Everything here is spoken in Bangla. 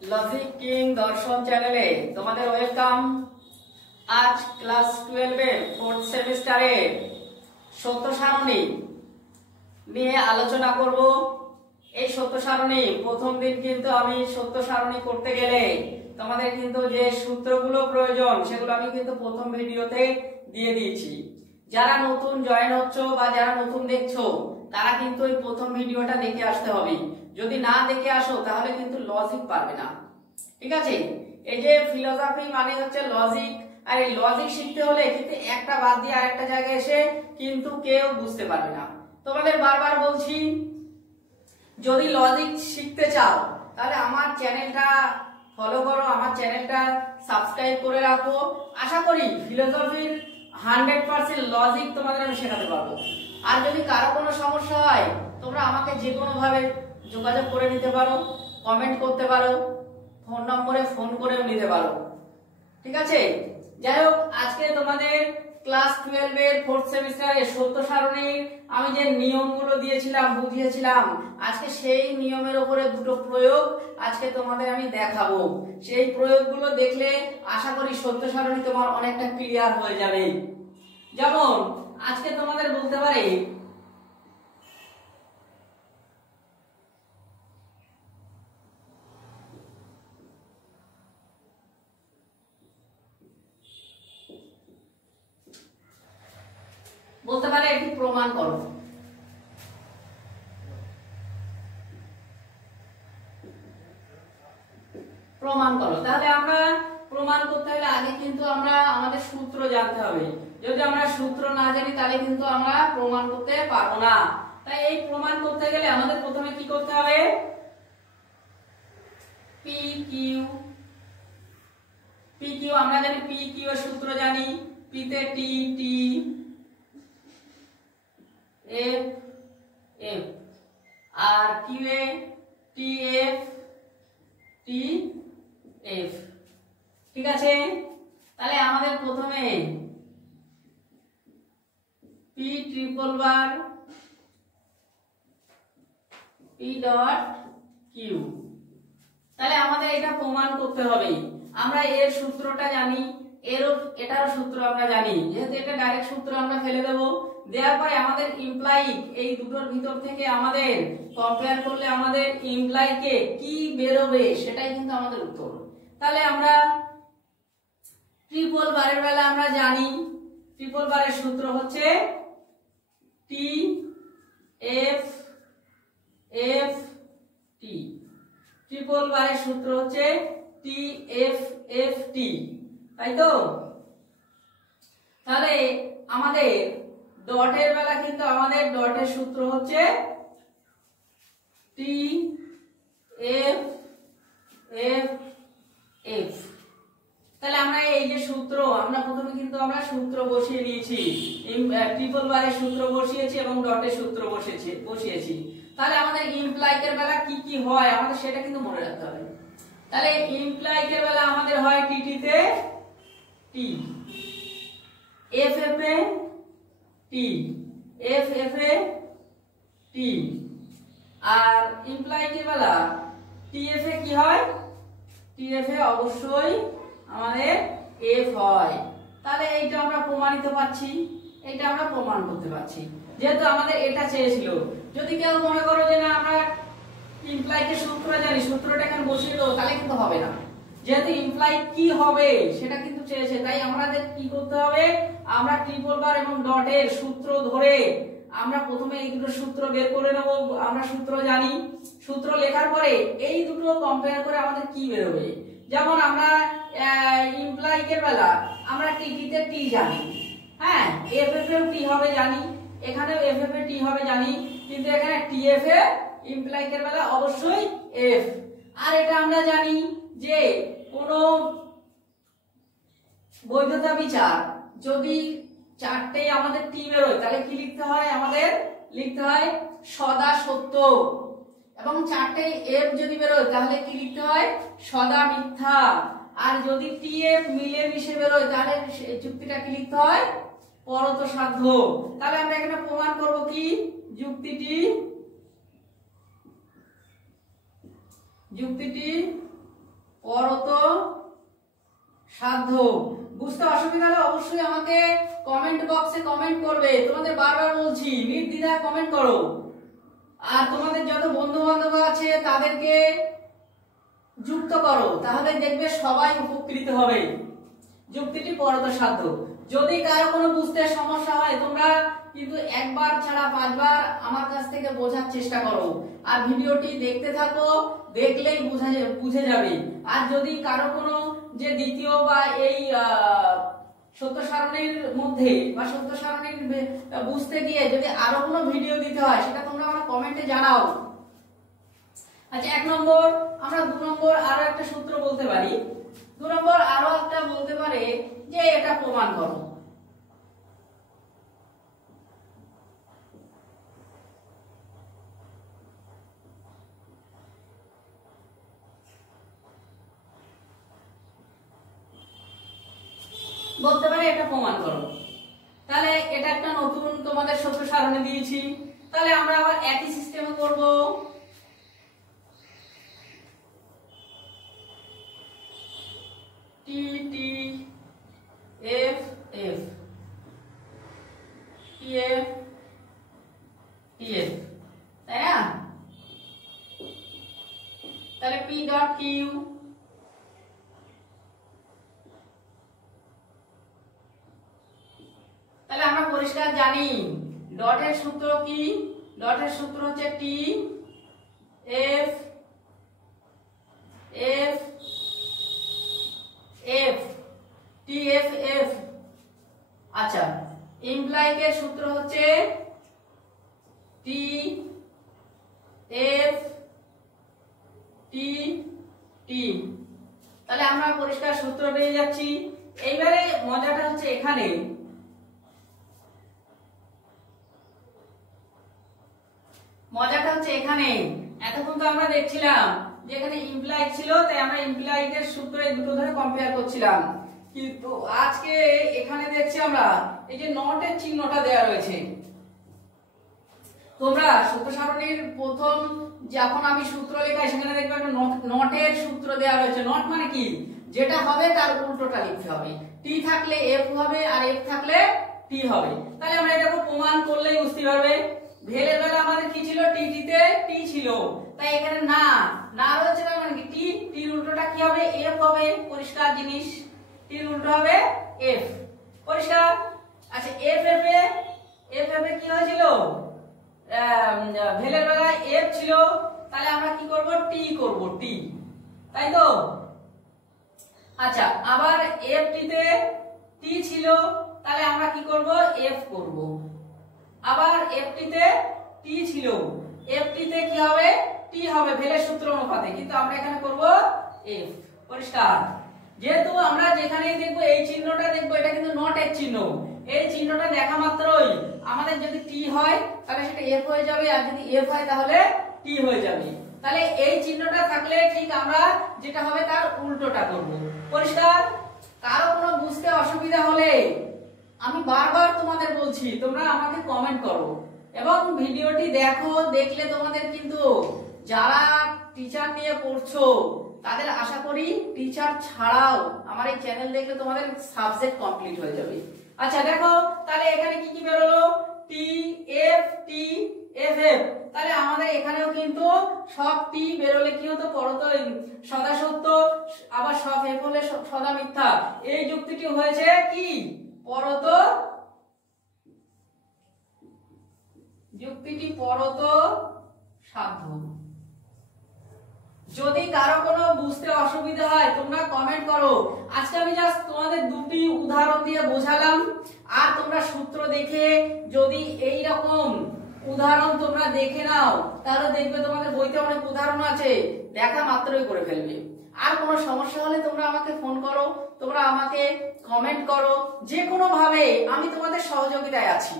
লজিক কিং দর্শন চ্যানেলে তোমাদের ওয়েলকাম। আজ ক্লাস 12 এর 4th সেমিস্টারে সত্য সারণী নিয়ে আলোচনা করব। এই সত্য সারণী প্রথম দিন কিন্তু আমি সত্য সারণী করতে গেলে তোমাদের কিন্তু যে সূত্রগুলো প্রয়োজন সেগুলো আমি কিন্তু প্রথম ভিডিওতে দিয়ে দিয়েছি। যারা নতুন জয়েন হচ্ছ বা যারা নতুন দেখছো তারা কিন্তু এই প্রথম ভিডিওটা দেখে আসতে হবে। যদি না দেখে আসো তাহলে কিন্তু লজিক পারবে না, ঠিক আছে? এই যে ফিলোসফি মানে হচ্ছে লজিক, আর এই লজিক শিখতে হলে কিন্তু একটা বাদ দিয়ে আরেকটা জায়গায় এসে কিন্তু কেউ বুঝতে পারবে না। তোমাদের বারবার বলছি, যদি লজিক শিখতে চাও তাহলে আমার চ্যানেলটা ফলো করো, আমার চ্যানেলটা সাবস্ক্রাইব করে রাখো। আশা করি ফিলোসফির 100% লজিক তোমাদের আমি শেখাতে পারবো। আর যদি কারো কোনো সমস্যা হয় তোমরা আমাকে যে কোনো ভাবে যোগাযোগ করে নিতে পারো, কমেন্ট করতে পারো, ফোন নম্বরে ফোন করেও নিতে পারো, ঠিক আছে? যাই হোক, আজকে তোমাদের ক্লাস 12 এর 4th সেমিস্টারের সত্য সারণী আমি যে নিয়মগুলো দিয়েছিলাম, বুঝিয়েছিলাম, আজকে সেই নিয়মের উপরে দুটো প্রয়োগ আজকে তোমাদের আমি দেখাবো। সেই প্রয়োগগুলো দেখলে আশা করি সত্য সারণী তোমার অনেকটা ক্লিয়ার হয়ে যাবে। যেমন আজকে তোমাদের বলতে পারে একটি প্রমাণ করো। প্রমাণ করো, তাহলে আমরা প্রমাণ করতে হলে আগে কিন্তু আমরা আমাদের সূত্র জানতে হবে। যদি আমরা সূত্র না জানি তাহলে কিন্তু আমরা প্রমাণ করতে পারবো না। তাই এই প্রমাণ করতে গেলে আমাদের প্রথমে কি করতে হবে? পি কিউ আমরা জানি, পি কিউ এর সূত্র জানি। পি তে টি টি এফ এফ, আর কিউ এ টি এফ টি এফ, ঠিক আছে? তাহলে আমাদের প্রথমে P triple bar P dot Q, তাহলে আমাদের এটা প্রমাণ করতে হবে। আমরা এর সূত্রটা জানি, এটারও সূত্র আমরা জানি, যেহেতু এটা ডাইরেক্ট সূত্র আমরা ফেলে দেব। দেওয়ার পরে আমাদের ইমপ্লাই, এই দুটোর ভিতর থেকে আমাদের কম্পেয়ার করলে আমাদের ইমপ্লাই কে কি বেরোবে সেটাই কিন্তু আমাদের উত্তর। তাহলে আমরা ট্রিপল বারের বেলা আমরা জানি ট্রিপল বারের সূত্র হচ্ছে টি এফ এফ টি। ট্রিপল বারের সূত্র হচ্ছে টি এফ এফ টি, তাই তো? তাহলে আমাদের ডটের বেলা কিন্তু আমাদের ডটের সূত্র হচ্ছে টি এফ এফ এফ। তাহলে আমরা এই যে সূত্র, আমরা প্রথমে কিন্তু আমরা সূত্র বসিয়ে নিয়েছি, ট্রিপল বারের সূত্র বসিয়েছি এবং ডটের সূত্র বসিয়েছি। তাহলে আমাদের ইমপ্লাইকের বেলা কি কি হয় আমাদের সেটা কিন্তু মনে রাখতে হবে। তাহলে ইমপ্লাইকের বেলা আমাদের হয় টিটি তে টি, এফ এফ এ টি, এফ এফ এ টি, আর ইমপ্লাইকের বেলা টি এফ এ কি হয়? টি এফ এ অবশ্যই আমাদের এফ হয়। তাহলে এইটা আমরা প্রমাণিত পাচ্ছি, এইটা আমরা প্রমাণ করতে পারছি, যেহেতু আমাদের এটা চেয়েছিল। যদি কেউ মনে করো যে না আমরা ইমপ্লাইকের সূত্র জানি, সূত্রটা এখানে বসিয়ে দেবো, তাহলে কিন্তু হবে না। যেহেতু ইমপ্লাই কি হবে সেটা কিন্তু চেয়েছে, তাই আমাদের কি করতে হবে? আমরা ট্রিপল বার এবং ডটের সূত্র ধরে আমরা প্রথমে এই দুটো সূত্র বের করে নেব। আমরা সূত্র জানি, সূত্র লেখার পরে এই দুটো কম্পেয়ার করে আমাদের কি বেরোবে। যেমন আমরা ইমপ্লাইকের বেলা আমরা টিটি তে টি জানি, হ্যাঁ, এফ এফ এ টি হবে জানি, এখানেও এফ এফ এ টি হবে জানি, কিন্তু এখানে টি এফ এ ইমপ্লাইকের বেলা অবশ্যই এফ। আর এটা আমরা জানি যে কোনো বৈধতা বিচার যদি চারটে আমাদের টি বেরোয় তাহলে কি লিখতে হয়? আমাদের লিখতে হয় সদা সত্য। এবং চারটে এফ যদি বেরোয় তাহলে কি লিখতে হয়? সদা মিথ্যা। আর যদি টি এফ মিলে মিশে বেরোয় তাহলে যুক্তিটা কি লিখতে হয়? পরত সাধ্য। তাহলে আমরা এখানে প্রমাণ করব কি? যুক্তিটি পরত সাধ্য। বুঝতে অসুবিধা হলে অবশ্যই আমাকে কমেন্ট বক্সে কমেন্ট করবে। তোমাদের বারবার বলছি নির্দ্বিধায় কমেন্ট করো, আর তোমাদের যত বন্ধু বান্ধব আছে তাদেরকে যুক্ত করো, তাহলে দেখবে সবাই উপকৃত হবে। যুক্তিটি পরত সাধ্য। যদি কারো কোনো বুঝতে সমস্যা হয় তোমরা কিন্তু একবার ছাড়া 5 বার আমার কাছ থেকে বোঝার চেষ্টা করো, আর ভিডিওটি দেখতে থাকো, দেখলেই বুঝে যাবে। আর যদি কারো কোনো যে দ্বিতীয় বা এই সত্য সারণীর মধ্যে বা সত্য সারণীর বুঝতে গিয়ে যদি আরো কোনো ভিডিও দিতে হয় সেটা তোমরা আমার কমেন্টে জানাও। আচ্ছা 1 নম্বর, আমরা 2 নম্বর আরো একটা সূত্র বলতে পারি। 2 নম্বর আরো একটা বলতে পারে যে এটা প্রমাণ করো। বলতে পারে এটা প্রমাণ করো। তাহলে এটা একটা নতুন তোমাদের সত্য সারণী দিয়েছি, তাহলে আমরা আবার একই সিস্টেমে করব। T T F F T F T F, তাই না? তাহলে পি ডট কিউ, তাহলে আমরা পরিষ্কার জানি ডটের সূত্র কি? ডটের সূত্র হচ্ছে টি F F F T F F. আচ্ছা ইমপ্লাইক এর সূত্র হচ্ছে টি এফ টি টি। তাহলে আমরা পরিষ্কার সূত্র পেয়ে যাচ্ছি। এইবারে মজাটা হচ্ছে এখানে, এতক্ষণ তো আমরা দেখছিলাম যে এখানে ইমপ্লাইড ছিল, তাই আমরা ইমপ্লাইড এর সূত্র এই দুটো ধরে কম্পেয়ার করছিলাম। কিন্তু আজকে এখানে দেখছি আমরা এই যে নট এর চিহ্নটা দেয়া রয়েছে। তোমরা সূত্র সারণীর প্রথম যখন আমি সূত্র লেখাই সেখানে দেখবে একটা নট এর সূত্র দেয়া রয়েছে। নট মানে কি? যেটা হবে তার উল্টোটা লিখতে হবে। টি থাকলে এফ হবে আর এফ থাকলে টি হবে। তাহলে আমরা এটাকে প্রমাণ করলেই বুঝতে পারবে। ভেলের বেলা আমাদের কি ছিল? টি তে টি ছিল, তাই এখানে না না রয়েছে, তার মানে কি টি টির উল্টোটা কি হবে? এফ হবে। পরিষ্কার জিনিস, টির উল্টো হবে এফ। পরিষ্কার? আচ্ছা এফ এফ এ কি হয়েছিল? ভেলের বেলা এফ ছিল, তাহলে আমরা কি করব? টি করব, টি, তাই তো? আচ্ছা আবার এফ টি তে টি ছিল, তাহলে আমরা কি করব? এফ করব। আবার এফ টি তে টি ছিল, এফ টি তে কি হবে? টি হবে ভেলের সূত্র অনুপাতে, কিন্তু আমরা এখানে করব এফ। পরিষ্কার? যেহেতু আমরা যেখানেই দেখব এই চিহ্নটা দেখব, এটা কিন্তু নট এর চিহ্ন। এই চিহ্নটা দেখা মাত্রই আমাদের যদি টি হয় তাহলে সেটা এফ হয়ে যাবে, আর যদি এফ হয় তাহলে টি হয়ে যাবে। তাহলে এই চিহ্নটা থাকলে ঠিক আমরা যেটা হবে তার উল্টোটা করব। পরিষ্কার? কারো কোনো বুঝতে অসুবিধা হলে আমি বারবার তোমাদের বলছি তোমরা আমাকে কমেন্ট করো এবং ভিডিওটি দেখো। দেখলে তোমাদের কিন্তু যারা টিচার নিয়ে পড়ছো তাদের আশা করি টিচার ছাড়াও আমার এই চ্যানেল দেখলে তোমাদের সাবজেক্ট কমপ্লিট হয়ে যাবে। আচ্ছা দেখো তাহলে এখানে কি কি বেরোলো? টি এফ এফ। তাহলে আমাদের এখানেও কিন্তু সব টি বেরোলে কি হতো? পরত সদা সত্য, আবার সব এফ হলে সদা মিথ্যা। এই যুক্তিটি হয়েছে কি? পরত। যুক্তিটি পরত সাধ্য। যদি কারো কোনো বুঝতে অসুবিধা হয় তোমরা কমেন্ট করো। আজকে আমি জাস্ট তোমাদের দুটি উদাহরণ দিয়ে বোঝালাম, আর তোমরা সূত্র দেখে যদি এই রকম উদাহরণ তোমরা দেখে নাও তাহলে দেখবে তোমাদের বইতে অনেক উদাহরণ আছে, দেখা মাত্রই করে ফেলবে। আর কোনো সমস্যা হলে তোমরা আমাকে ফোন করো, তোমরা আমাকে কমেন্ট করো, যে কোনো ভাবে আমি তোমাদের সহযোগিতায় আছি।